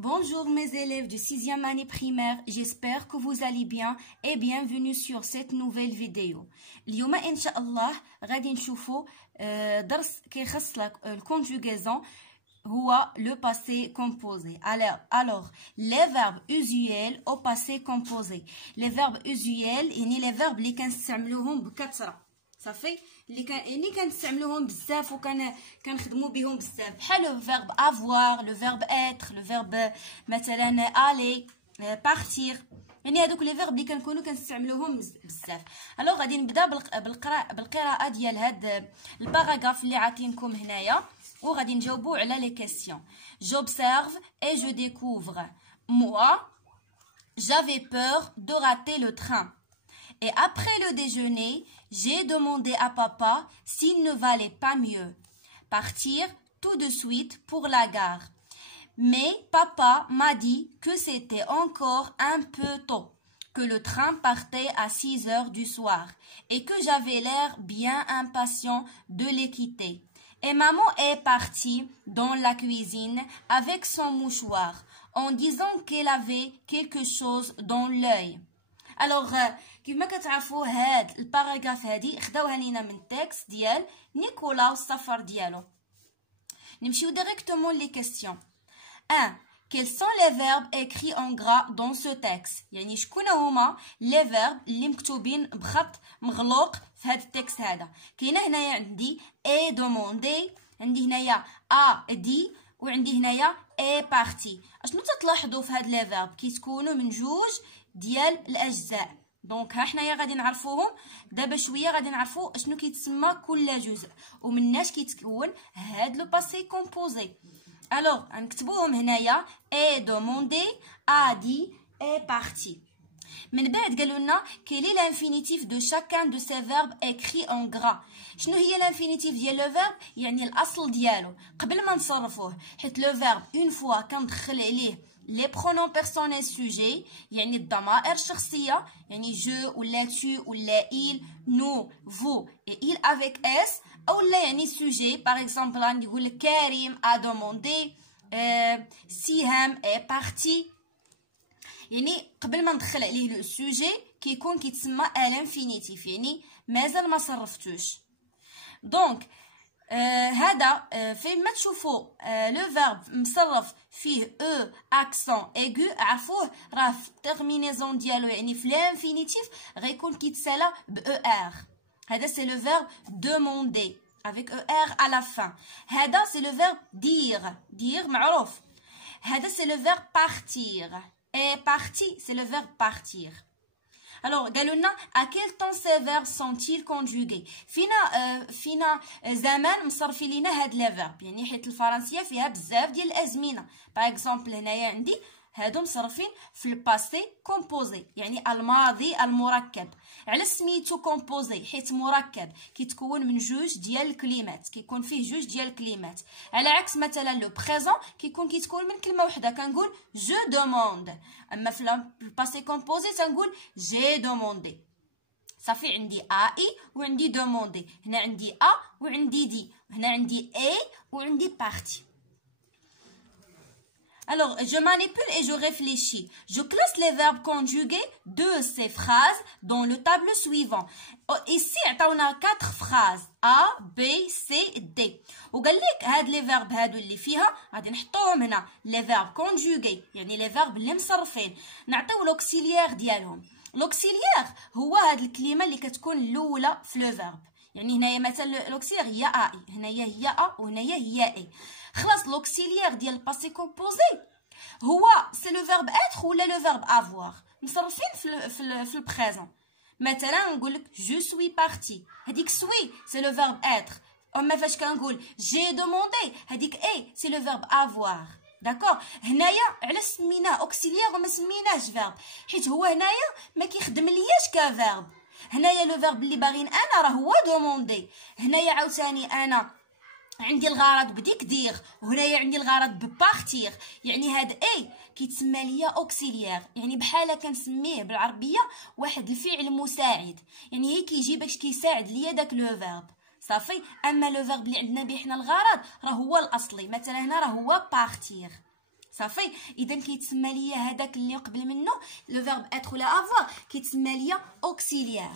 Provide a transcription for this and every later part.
Bonjour mes élèves de 6e année primaire, j'espère que vous allez bien et bienvenue sur cette nouvelle vidéo. اليوم إن شاء الله غادي نشوفوا درس كيخص الconjugaison هو le passé composé. Alors, les verbes usuels au passé composé. Les verbes usuels يعني les verbes اللي كنستعملوهم بكثرة. صافي اللي كنستعملوهم بزاف كنخدموا بهم بزاف بحال لو فيرب avoir لو فيرب être لو فيرب مثلا aller partir يعني هذوك لي فيرب اللي كنكونوا كنستعملوهم بزاف. الوغ غادي نبدا بالقراءه ديال هاد الباراغراف اللي عاطينكم هنايا وغادي نجاوبوا على لي كيسيون. J'observe et je découvre. Moi, j'avais peur de rater le train. Et après le déjeuner, j'ai demandé à papa s'il ne valait pas mieux partir tout de suite pour la gare. Mais papa m'a dit que c'était encore un peu tôt, que le train partait à 6 heures du soir et que j'avais l'air bien impatient de les quitter. Et maman est partie dans la cuisine avec son mouchoir en disant qu'elle avait quelque chose dans l'œil. Alors, كيما كتعرفوا هاد الباراغراف هادي خداوها لينا من التكست ديال نيكولا والسفر ديالو. نمشيو ديريكتومون لي كيسيون. 1. Quels sont les verbes écrits en gras dans ce texte؟ يعني شكون هما لي فيرب اللي مكتوبين بخط مغلوق في هاد التكست هذا؟ كاينه هنايا عندي اي دوموندي، عندي هنايا ا دي، وعندي هنايا اي بارتي. اشنو تتلاحظوا في هاد لي فيرب؟ كيتكونوا من جوج ديال الاجزاء. دونك ها حنايا غادي نعرفوهم دابا شويه، غادي نعرفوا اشنو كيتسمى كل جزء ومناش كيتكون هاد لو باسي كومبوزي. الوغ غنكتبوهم هنايا اي دوموندي، ا دي، اي بارتي. من بعد قالوا لنا كيلي لانفينيتيف دو شاكان دو سي فيرب اكري اون غرا. شنو هي لانفينيتيف ديال لو فيرب؟ يعني الاصل ديالو قبل ما نصرفوه، حيت لو فيرب اون فوا كندخل عليه لي برونون بيرسونيل سوجي يعني الضمائر الشخصيه، يعني جو ولا تو ولا il nous vous et il avec s، اولا يعني سوجي باغ اكزومبل غادي نقول لك كريم ا دوموندي، سهام اي بارتي. يعني قبل ما ندخل عليه لو سوجي كيكون كيتسمى الانفينيتيف، يعني مازال ما صرفتوش. دونك هذا فين ما تشوفوا لو فيرب مصرف فيه او اكسون ايغو عرفوه راه في التيرمينيزون ديالو، يعني في الانفينيتيف غيكون كيتسالى ب او ار. هذا سي لو فيرب دوموندي avec er à la fin. هذا سي لو فيرب dire معروف. هذا سي لو فيرب partir et parti c'est le verbe partir. Alors قالوا لنا à quel temps ces verbes sont-ils conjugués؟ فينا زمان مصرفين لينا هاد لي فيرب، يعني حيت الفرنسيه فيها بزاف ديال الازمنه. باغ اكزومبل هنايا عندي هادو مصرفين في الباسي كومبوزي يعني الماضي المركب. على سميتو كومبوزي؟ حيت مركب كيتكون من جوج ديال الكلمات، كيكون فيه جوج ديال الكلمات، على عكس مثلا لو بريزون كيتكون من كلمه وحده كنقول جو دوموند. اما في الباسي كومبوزي تنقول جي دوموندي. صافي عندي اي وعندي دوموندي، هنا عندي ا وعندي دي، هنا عندي اي وعندي بارتي. Alors, je manipule et je réfléchis. Je classe les verbes conjugués de ces phrases dans le tableau suivant. Ici, on a 4 phrases A, B, C, D. وقال لك هاد لي فيرب هادو اللي فيها غادي نحطوهم هنا لي فيرب كونجوغي، يعني لي فيرب اللي مصرفين، نعطيو لوكسيليير ديالهم. لوكسيليير هو هاد الكلمه اللي كتكون الاولى في لو فيرب، يعني هنايا مثلا لوكسيليير هي اي، هنايا هي ا وهنايا هي اي. خلاص لوكسيليير ديال الباسي كومبوزي هو سي لو فيرب اتر ولا لو فيرب افوار مصرفين في البريزون. مثلا نقول لك جو سوي بارتي، هذيك سوي سي لو فيرب اتر. اما فاش كنقول جي دوموندي هذيك اي سي لو فيرب افوار. داكور. هنايا علاش سميناه اوكسيليير وما سميناهش فيرب؟ حيت هو هنايا ما كيخدم لياش كفيرب. هنايا لو فيرب اللي باغيين انا راه هو دوموندي. هنايا عاوتاني انا عندي الغرض بديك دير، وهنايا عندي الغرض ببارتير، يعني هاد اي كيتسمى ليا اوكسيليير، يعني بحال كنسميه بالعربيه واحد الفعل مساعد، يعني هي كيجي باش كيساعد ليا داك لو فيرب. صافي. اما لو فيرب اللي عندنا به حنا الغرض راه هو الاصلي، مثلا هنا راه هو بارتير. صافي. اذا كيتسمى ليا هذاك اللي قبل منه لو فيرب اتر ولا افوار كيتسمى ليا اوكسيليير.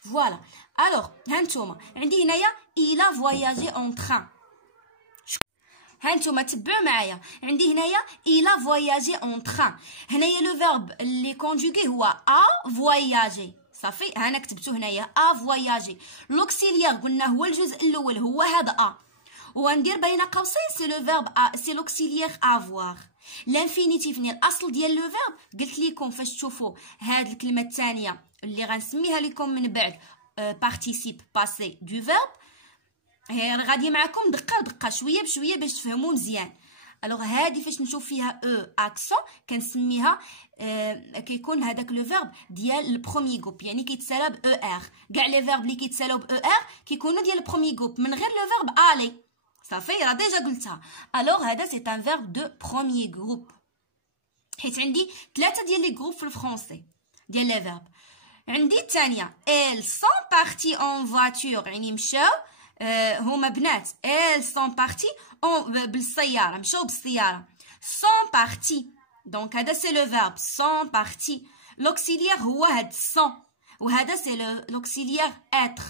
فوالا. الوغ هانتوما عندي هنايا إلا فواياجي اون تران. هانتوما تبعوا معايا، عندي هنايا إلا فواياجي اون تران. هنايا لو فيرب اللي كونجوغي هو ا فواياجي. صافي، انا كتبتو هنايا ا فواياجي. لوكسيليير قلنا هو الجزء الاول هو هذا ا، وندير بين قوسين سي لو فيرب ا، سي لوكسيليير افوار. لانفينيتيف ني الاصل ديال لو فيرب قلت لكم فاش تشوفوا هاد الكلمه الثانيه اللي غنسميها لكم من بعد بارتيسيب باسي دو فيرب، هي غادي معكم دقه دقه شويه بشويه باش تفهموا مزيان. الوغ هادي فاش نشوف فيها او اكسون كنسميها كيكون هذاك لو فيرب ديال البروميي جروب، يعني كيتسالى ب او ار. كاع لي فيرب اللي كيتسالاو ب او ار كيكونوا ديال البروميي جروب من غير لو فيرب الي. صافي راه ديجا قلتها. الوغ هذا سي ان فيرب دو بروميي جروب، حيت عندي 3 ديال لي جروب في الفرونسي ديال لي فيرب. عندي الثانيه elles sont parties en voiture، يعني مشاو هما بنات. elles sont parties بالسياره، مشاو بالسياره. sont parties دونك هذا سي لو فيرب sont parties. لوكسيليير هو هاد sont، وهذا سي لوكسيليير être.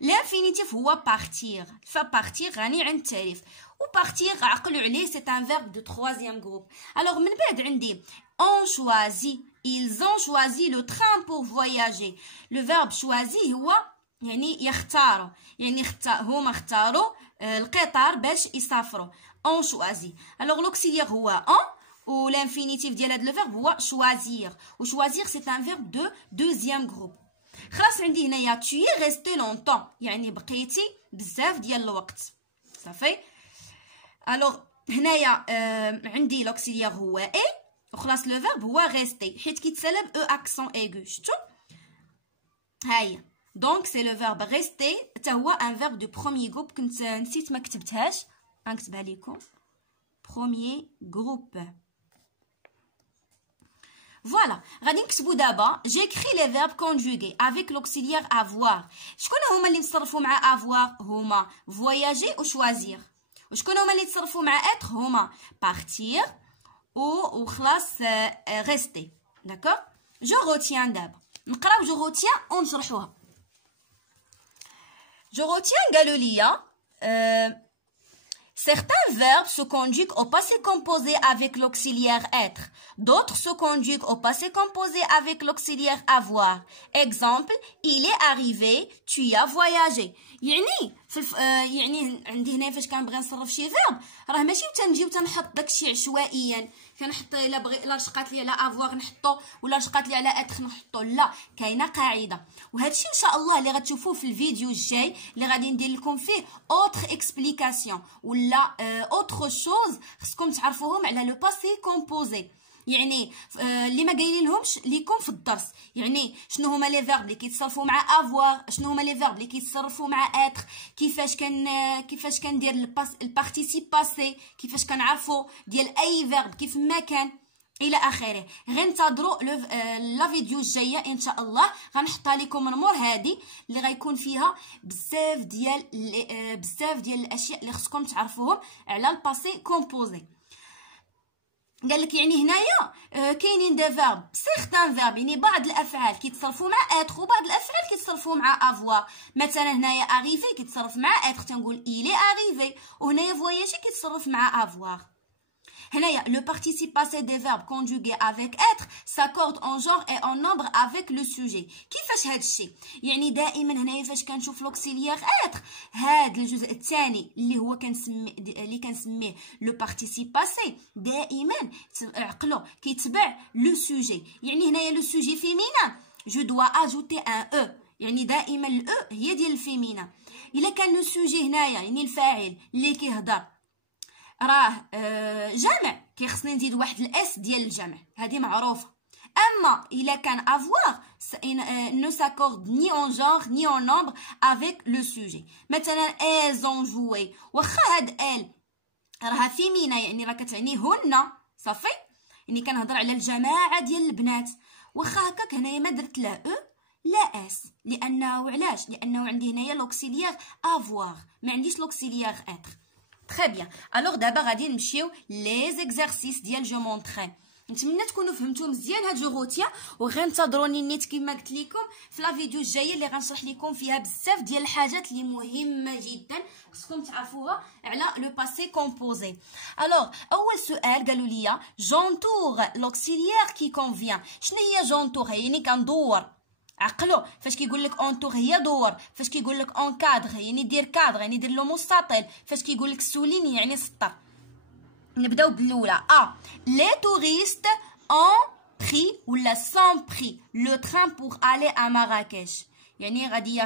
لانفينيتيف هو بارتير، فبارتير غني عن التعريف، وبارتير عقلوا عليه سي ان فيرب دو تروازيام جروب. الوغ من بعد عندي on choisit، ils ont choisi le train pour voyager. le verbe choisi هو يعني يختاروا، يعني هما اختاروا القطار باش يسافروا. on choisit. الوغ لوكسيليير هو on، ولانفينيتيف ديال هذا لو فيرب هو choisir، و choisir سي ان فيرب دو دوزيام جروب. خلاص عندي هنايا tu es resté longtemps، يعني بقيتي بزاف ديال الوقت. صافي. الوغ هنايا عندي لوكسيليير هو اي، وخلاص لو فيرب هو ريستي حيت كيتسالى ب او اكسون ايغو. شفتوا هاهي دونك سي لو فيرب ريستي، حتى هو ان فيرب دو بروميي جروب. كنت نسيت ما كتبتهاش، غنكتبها لكم بروميي جروب. فوالا غادي نكتبوا دابا j'écris les verbes conjugués avec l'auxiliaire avoir. شكون هما اللي متصرفوا مع avoir؟ هما voyager و choisir. وشكون هما اللي تصرفوا مع être؟ هما partir وخلاص rester. داكور. جو روتيان دابا نقراو جو روتيان ونشرحوها. جو روتيان قالوا لي certains verbes se conjuguent au passé composé avec l'auxiliaire être. D'autres se conjuguent au passé composé avec l'auxiliaire avoir. Exemple, il est arrivé, tu y as voyagé. يعني يعني عندي هنا فاش كنبغي نصرف شي فيرب راه ماشي تنجيو تنحط داكشي عشوائيا، كنحط الا رشقات لي على افوار نحطو، ولا رشقات لي على اتر نحطو. لا، كاينه قاعده، وهادشي ان شاء الله اللي غتشوفوه في الفيديو الجاي اللي غادي ندير لكم فيه اوتر اكسبليكاسيون ولا اوتر شوز خصكم تعرفوهم على لو باسي كومبوزي. يعني اللي ما قايلين لهمش ليكم في الدرس، يعني شنو هما لي فيرب اللي كيتصرفوا مع افوار، شنو هما لي فيرب اللي كيتصرفوا مع اتر، كيفاش كندير البارتيسيب باسي، كيفاش كنعرفوا ديال اي فيرب كيف ما كان الى اخره. غير انتظروا لا فيديو الجايه ان شاء الله، غنحطها لكم من مور هذه اللي غيكون فيها بزاف ديال الاشياء اللي خصكم تعرفوهم على الباسي كومبوزي. قال لك يعني هنايا كاينين دي فيرب سيغتان فيرب، يعني بعض الافعال كيتصرفوا مع اتر وبعض الافعال كيتصرفوا مع افوار. مثلا هنايا اريفي كيتصرف مع اتر تنقول إلي اريفي، وهنايا فواياجي كيتصرف مع افوار. هنايا le participe passé des verbes conjugués avec être s'accorde en genre et en nombre avec le sujet. كيفاش هاد الشيء؟ يعني دائما هنايا فاش كنشوف لوكسيليير être هاد الجزء الثاني اللي هو كنسميه لو participe passé دائما عقلو كيتبع لو sujet. يعني هنايا لو sujet féminin je dois ajouter un e، يعني دائما الاو هي ديال الفيمينا. الا كان لو sujet هنايا يعني الفاعل اللي كيهضر راه جمع كيخصني نزيد واحد الاس ديال الجمع، هذه معروفه. اما الا كان افوار نو ساكورد ني اون جونغ ني اون نومبر افيك لو سوجي. مثلا elles ont joué، واخا هاد ال راها فيمينا يعني راه كتعني هن، صافي يعني كنهضر على الجماعه ديال البنات، واخا هكاك هنايا ما درت لا او لا اس، لانه علاش؟ لانه عندي هنايا لوكسيليير افوار ما عنديش لوكسيليير اتر. Très bien. Alors d'abord غادي نمشيو les exercices ديال جو مونطري. نتمنى تكونوا فهمتوا مزيان هاد جو روتيان وغنتظروني نيت كما قلت لكم في لا فيديو الجايه اللي غنشرح لكم فيها بزاف ديال الحاجات اللي مهمه جدا خصكم تعرفوها على لو باسي كومبوزي. الوغ اول سؤال قالوا لي جونتور لوكسيليير كي كونفيان. شنو هي جونتور؟ يعني كندور. عقلوا فاش كيقول لك اونتور هي دور، فاش كيقول لك اون كادر يعني دير كادر يعني دير لو مستطيل، فاش كيقول لك سولين يعني سطر. نبداو بالاولى لي توريست اون بري ولا سون بري لو تران بور الي ا مراكش. يعني غادي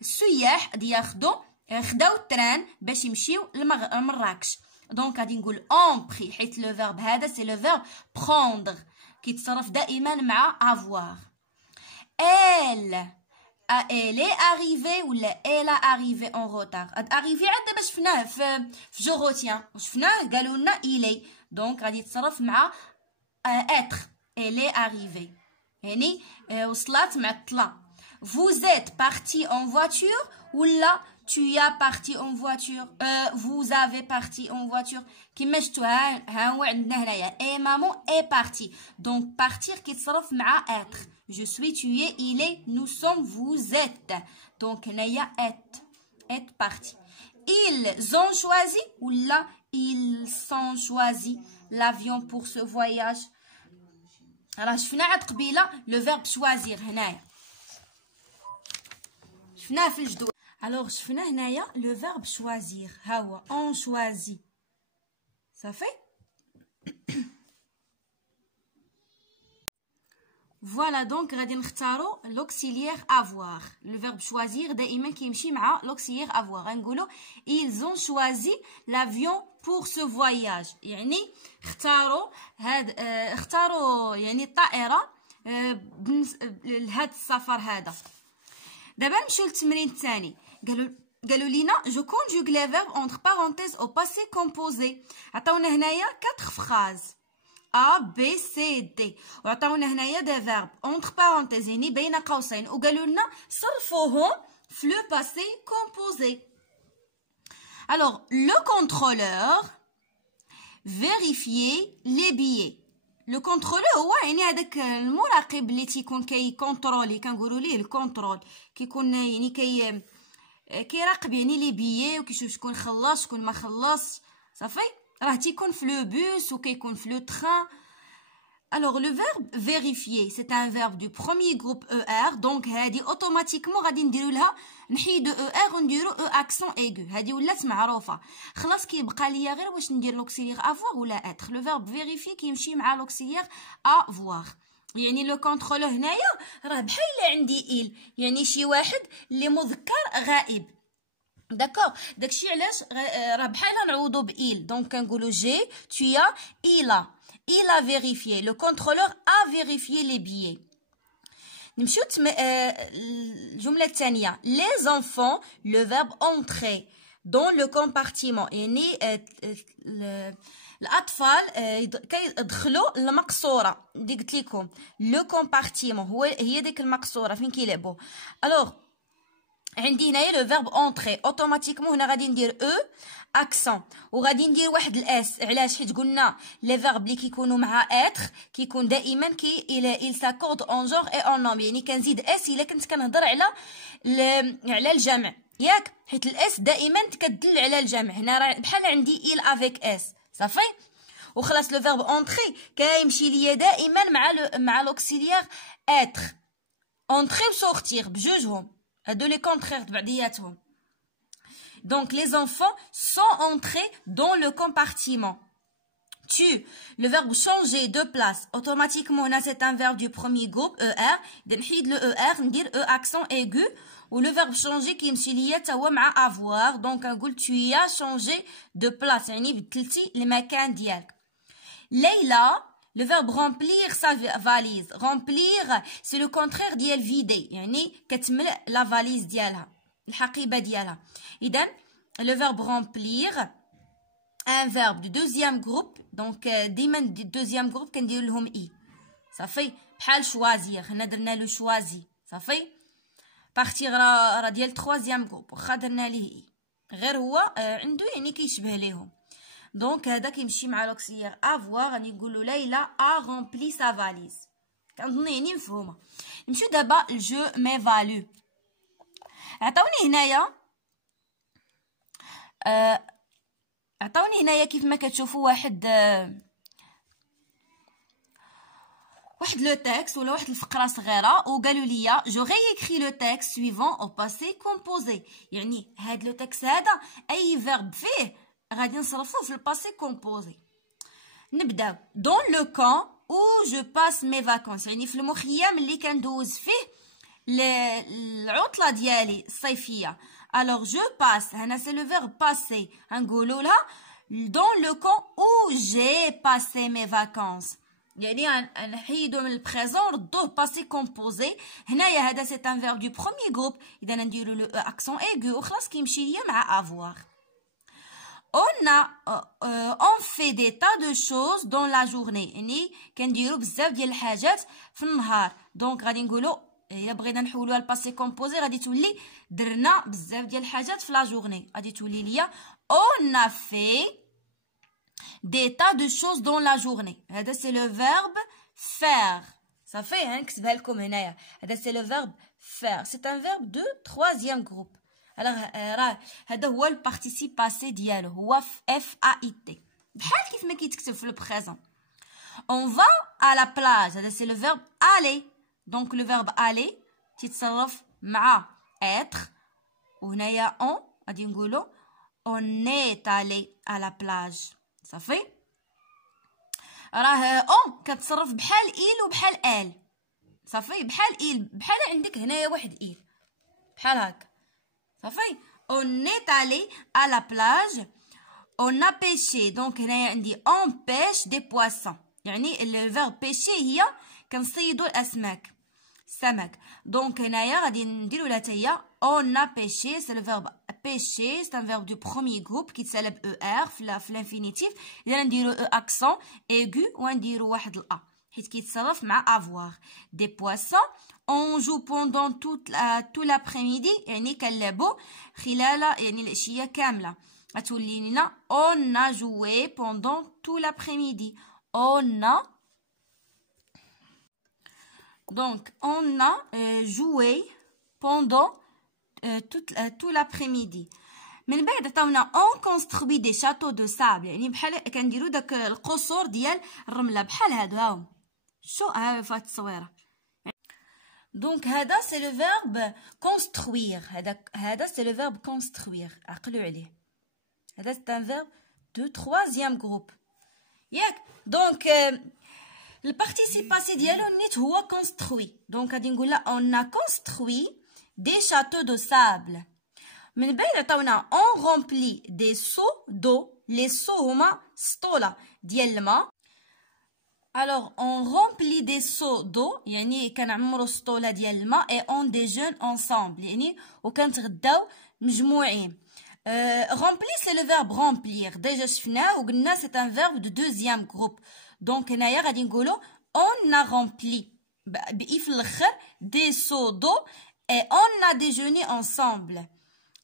السياح غادي خداو التران باش يمشيو لمراكش. دونك غادي نقول اون بري حيت لو فيرب هذا سي لو فيرب بروندر كيتصرف دائما مع افوار. elle est arrivée ولا elle a arrivé en retard. هاد arrivé عاد دابا شفناه في جو روتيان شفناه قالوا لنا il est دونك غادي يتصرف مع être. elle est arrivée يعني وصلت معطله. vous êtes parti en voiture ولا tu as parti en voiture. vous avez parti en voiture كيما شفتوا ها هو عندنا هنايا et maman est parti دونك partir كيتصرف مع être. je suis, tu es, il est, nous sommes, vous êtes. Donc, هنايا est parti. Ils ont choisi ou là, ils sont choisi l'avion pour ce voyage. Alors, شفنا عاد قبيله le verbe choisir هنايا. شفناه في الجدول. Alors, شفنا هنايا le verbe choisir. ها هو on choisit. صافي؟ فوالا دونك غادي نختاروا لوكسيليير افوار. لو فيرب شوازير دائما كيمشي مع لوكسيليير افوار. غنقولوا ils ont choisi l'avion pour ce voyage يعني اختاروا يعني الطائره لهذا السفر هذا. دابا نمشيو للتمرين الثاني. قالوا لينا جو كونجوغ لي فيرب اونتر بارونتيز او باسي كومبوزي. عطاونا هنايا 4 فراز A, B, C, D. وعطاونا هنايا دي فيرب اونتر بارونتيز يعني بين قوسين وقالوا لنا صرفوهم في لو باسي كومبوزي. Alors le contrôleur vérifiait les billets. لو كونترولور هو يعني هذاك المراقب اللي تيكون كيكونترولي كنقولوا ليه الكونترول كيكون يعني كيراقب يعني لي بيي وكيشوف شكون خلص شكون ما خلص. صافي راه تيكون في لو بوس وكيكون في لو تران. Alors le verbe vérifier c'est un verbe du premier groupe ER donc هادي اوتوماتيكمون غادي نديرو لها نحيدو ER ونديرو E accent aigu. هادي ولات معروفه خلاص. كيبقى ليا غير واش ندير لوكسيليير افوار ولا être. لو verbe vérifier كيمشي مع لوكسيليير افوار. يعني لو كونترولور هنايا راه بحال عندي il يعني شي واحد اللي مذكر غائب. داكوغ داكشي علاش راه بحال نعوضو بإيل. دونك كنقولو جي tu as il a vérifié. le contrôleur a vérifié les billets. نمشيو الجمله الثانيه les enfants le verbe entrer dans le compartiment يعني الاطفال كيدخلوا المقصوره. دي قلت لكم لو كومبارتيمون هي ديك المقصوره فين كيلعبوا. الوغ عندي هنايا لو فيرب اونطري اوتوماتيكمون هنا غادي ندير او اكسون وغادي ندير واحد الاس. علاش؟ حيت قلنا لي فيرب اللي كيكونوا مع اتر كيكون دائما il s'accorde en genre et en nombre يعني كنزيد اس الا كنت كنهضر على الجمع ياك حيت الاس دائما كتدل على الجمع. هنا راه بحال عندي il avec اس صافي وخلاص. لو فيرب اونطري كيمشي ليا دائما مع لوكسيليير اتر. اونطري و سورتير بجوجهم هادو لي كونترير بعضياتهم. Donc les enfants sont entrés dans le compartiment. Tu, le verbe changer de place. Automatiquement, là c'est un verbe du premier groupe ER. نحيد le ER ندير E accent aigu. ou le verbe changer qui يمشي ليا تا هو مع avoir. Donc نقول tu as changé de place يعني بدلتي المكان ديالك. ليلى le verbe remplir sa valise. Remplir c'est le contraire ديال vider يعني كتملأ la valise ديالها الحقيبة ديالها. إذن le verbe remplir un verbe du deuxième groupe. donc ديما deuxième groupe كندير لهم اي صافي بحال choisir هنا درنا لو choisi صافي. partir راه ديال troisième groupe واخا درنا ليه اي غير هو عنده يعني كيشبه ليهم. دونك هذا كيمشي مع لوكسيير افوار. غادي نقولوا ليلى ا رومبلي سا فاليز. كنظن يعني مفهومه. نمشيو دابا الجو ميفالو. عطاوني هنايا كيف ما كتشوفوا واحد لو تكست ولا واحد الفقره صغيره وقالوا لي جوغي écrit لو تكست سويفون او باسي كومبوزي. يعني هاد لو تكست هذا اي فيرب فيه غادي نصرفوه في الباسي كومبوزي. نبداو دون لو كان او جو باس مي فاكونس، يعني في المخيم اللي كندوز فيه العطله ديالي الصيفيه. الوغ جو باس هنا سي لو فيرب باسي، غنقولوا لها دون لو كان او جي باسي مي فاكونس، يعني نحيدو من البريزون ردوه باسي كومبوزي. هنايا هذا سي ان فيرب دو بروميي جروب، اذا نديرو لو اكسون ايغو وخلاص كيمشي ليا مع افوار. on fait des tas de choses dans la journée، يعني كنديرو بزاف ديال الحاجات في النهار. دونك غادي نقولو الا بغينا نحولوها لباسي كومبوزي غادي تولي درنا بزاف ديال الحاجات في لا جورني. غادي تولي ليا on a fait des tas de choses dans la journée. هذا سي لو فيرب faire. صافي نكتبها لكم هنايا. هذا سي لو فيرب faire. سي ان فيرب دو troisième groupe. راه هذا هو البارتيسيب باسي ديالو، هو اف ا اي تي، بحال كيف ما كيتكتب في البريزون. اون فا ا لا بلاج. هذا سي لو فيرب الي. دونك لو فيرب الي تيتصرف مع اتر، وهنايا اون غادي نقولو اون ايت الي ا لا بلاج. صافي راه اون كتصرف بحال ايل وبحال ال. صافي بحال ايل، بحال عندك هنايا واحد ايل بحال هكا. صافي on est allé à la plage on a pêché. دونك هنايا عندي on pêche des poissons، يعني الفيرب بيشي هي كنصيدوا الاسماك السمك. دونك هنايا غادي نديرو لها حتى هي on a pêché. سي لو فيرب pêcher، سي ان فيرب دو بروميي جروب كيتسالى ب او ار في الانفينيتيف. اذا نديرو او اكسون ايغو ونديرو واحد الا حيت كيتصرف مع avoir. des poissons on joue pendant tout l'après-midi، يعني كنلعبوا خلال يعني العشيه كامله. غتولي لنا on a joué pendant tout l'après-midi. on a donc on a joué pendant tout l'après-midi. من بعد عطاونا on construit des châteaux de sable، يعني بحال كنديروا داك القصور ديال الرمله بحال هادو هاهم. شو ها في هاد التصويره. دونك هذا سي لو فيرب كونستروير. هذا سي لو فيرب كونستروير، عقلوا عليه. هذا سي ان فيرب دو troisième جروب ياك. دونك البارتيسيب باسي ديالو نيت هو كونستروي. دونك غادي نقول لا on a construit des châteaux de sable. من بعد عطاونا on remplit des seaux d'eau. les seaux هما سطوله ديال الماء. alors on remplit des seaux d'eau، يعني كنعمروا سطوله ديال الماء. et on déjeune ensemble، يعني وكنتغداو مجموعين. remplir c'est le verbe remplir، ديجا شفناه وقلنا c'est un verbe de deuxième groupe. دونك هنايا غادي نقولوا on a rempli باي في الاخر des seaux d'eau et on a déjeuné ensemble.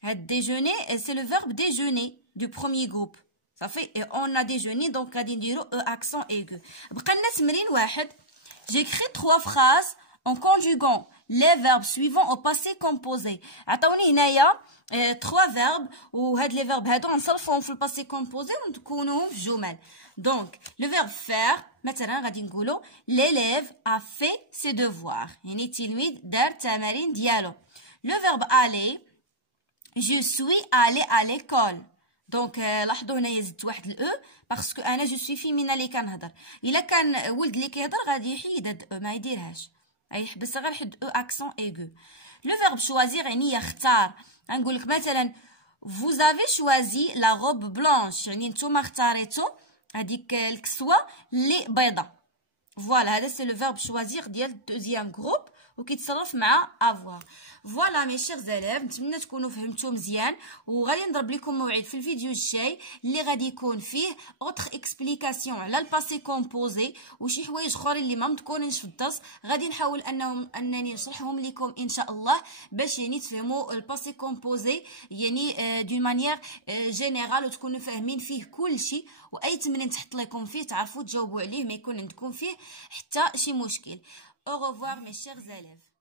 هاد déjeuner c'est le verbe déjeuner du premier groupe. صافي et on a déjeuné. donc غادي نديرو او اكسون ايغو. بقى لنا تمرين واحد. j'écris 3 phrases en conjuguant les verbes suivants au passé composé. عطاوني هنايا 3 verbes وهاد لي فيرب هادو غنصرفوهم في الباسي كومبوزي ونكونوهم في جمل. دونك لو فيرب faire مثلا غادي نقولو l'élève a fait ses devoirs، يعني التلميذ دار التمارين ديالو. لو فيرب aller je suis allé à l'école. دونك لاحظوا هنايا زدت واحد الاو باسكو انا جو سوي فيمينا اللي كنهضر. الا كان ولد اللي كيهضر غادي يحيد هاد ما يديرهاش، يحبس غير يحد او اكسون ايغو. لو فيرب شوازير يعني يختار. غنقول لك مثلا vous avez choisi la robe blanche، يعني نتوما اختاريتو هذيك الكسوه اللي بيضاء. فوالا هذا سي لو فيرب شوازير ديال دوزيام جروب وكيتصرف مع افوار. فوالا مي شيغ زاليف، نتمنى تكونوا فهمتوا مزيان، وغادي نضرب لكم موعد في الفيديو الجاي اللي غادي يكون فيه اوتر اكسبليكاسيون على الباسي كومبوزي وشي حوايج اخرين اللي ما مذكورينش في الدرس، غادي نحاول انني نشرحهم لكم ان شاء الله باش يعني تفهموا الباسي كومبوزي يعني دون مانيير جينيرال وتكونوا فاهمين فيه كل شيء، واي تمرين تحط لكم فيه تعرفوا تجاوبوا عليه، ما يكون عندكم فيه حتى شي مشكل. au revoir mes chers élèves.